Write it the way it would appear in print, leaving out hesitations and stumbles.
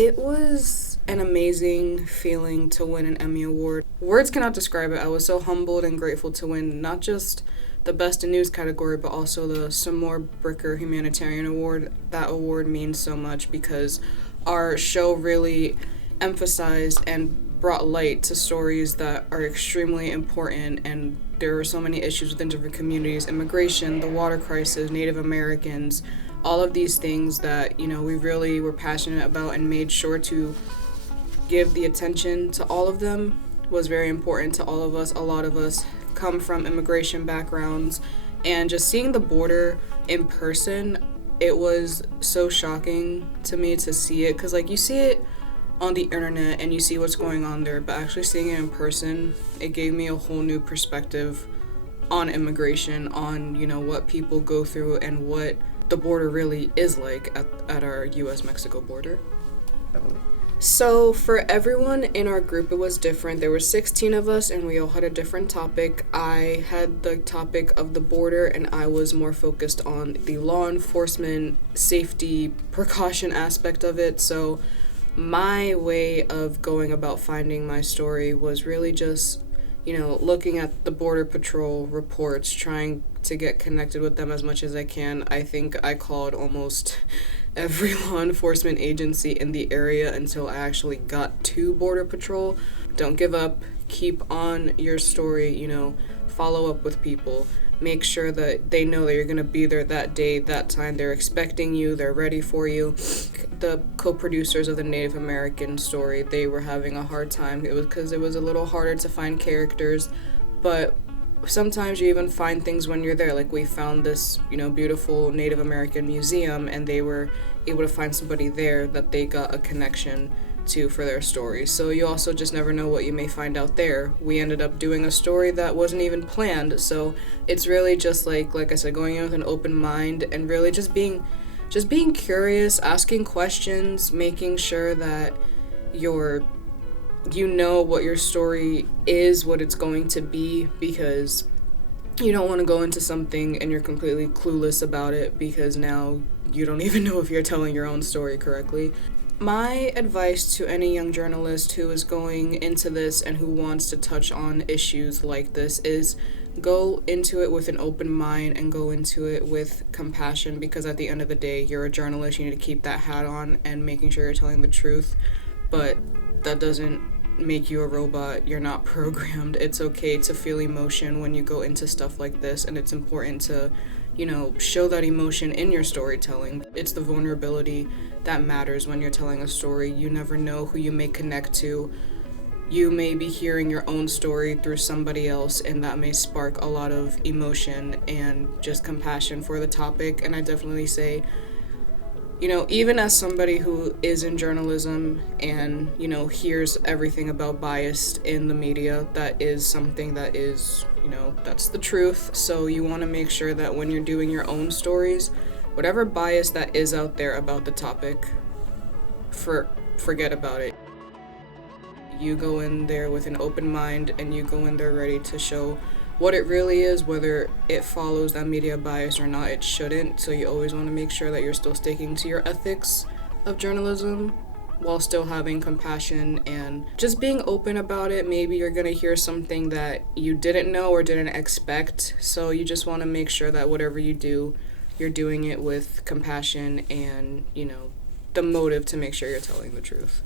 It was an amazing feeling to win an Emmy Award. Words cannot describe it. I was so humbled and grateful to win not just the Best in News category, but also the Samore Bricker Humanitarian Award. That award means so much because our show really emphasized and brought light to stories that are extremely important, and there were so many issues within different communities: immigration, the water crisis, Native Americans, all of these things that, we really were passionate about and made sure to give the attention to all of them was very important to all of us. A lot of us come from immigration backgrounds, and just seeing the border in person, it was so shocking to me to see it, because you see it on the internet and you see what's going on there, but actually seeing it in person, it gave me a whole new perspective on immigration, on what people go through and what the border really is like at our US-Mexico border. So for everyone in our group, it was different. There were 16 of us, and we all had a different topic. I had the topic of the border, and I was more focused on the law enforcement, safety, precaution aspect of it. So my way of going about finding my story was really just, looking at the Border Patrol reports, trying to get connected with them as much as I can. I think I called almost every law enforcement agency in the area until I actually got to Border Patrol. Don't give up. Keep on your story, follow up with people. Make sure that they know that you're going to be there that day, that time. They're expecting you. They're ready for you. The co-producers of the Native American story, they were having a hard time. It was because it was a little harder to find characters, but sometimes you even find things when you're there. We found this, beautiful Native American museum, and they were able to find somebody there that they got a connection to for their story. So you also just never know what you may find out there. We ended up doing a story that wasn't even planned, so it's really just like I said, going in with an open mind and really just being curious, asking questions, making sure that you know what your story is, what it's going to be, because you don't want to go into something and you're completely clueless about it, because now you don't even know if you're telling your own story correctly. My advice to any young journalist who is going into this and who wants to touch on issues like this is go into it with an open mind and go into it with compassion, because at the end of the day, you're a journalist. You need to keep that hat on and making sure you're telling the truth, but that doesn't make you a robot. You're not programmed. It's okay to feel emotion when you go into stuff like this, and it's important to show that emotion in your storytelling. It's the vulnerability that matters when you're telling a story. You never know who you may connect to. You may be hearing your own story through somebody else, and that may spark a lot of emotion and just compassion for the topic. And I definitely say, even as somebody who is in journalism and, hears everything about bias in the media, that is something that is, that's the truth. So you want to make sure that when you're doing your own stories, whatever bias that is out there about the topic, forget about it. You go in there with an open mind, and you go in there ready to show what it really is. Whether it follows that media bias or not, it shouldn't. So you always want to make sure that you're still sticking to your ethics of journalism while still having compassion and just being open about it. Maybe you're going to hear something that you didn't know or didn't expect. So you just want to make sure that whatever you do, you're doing it with compassion and, the motive to make sure you're telling the truth.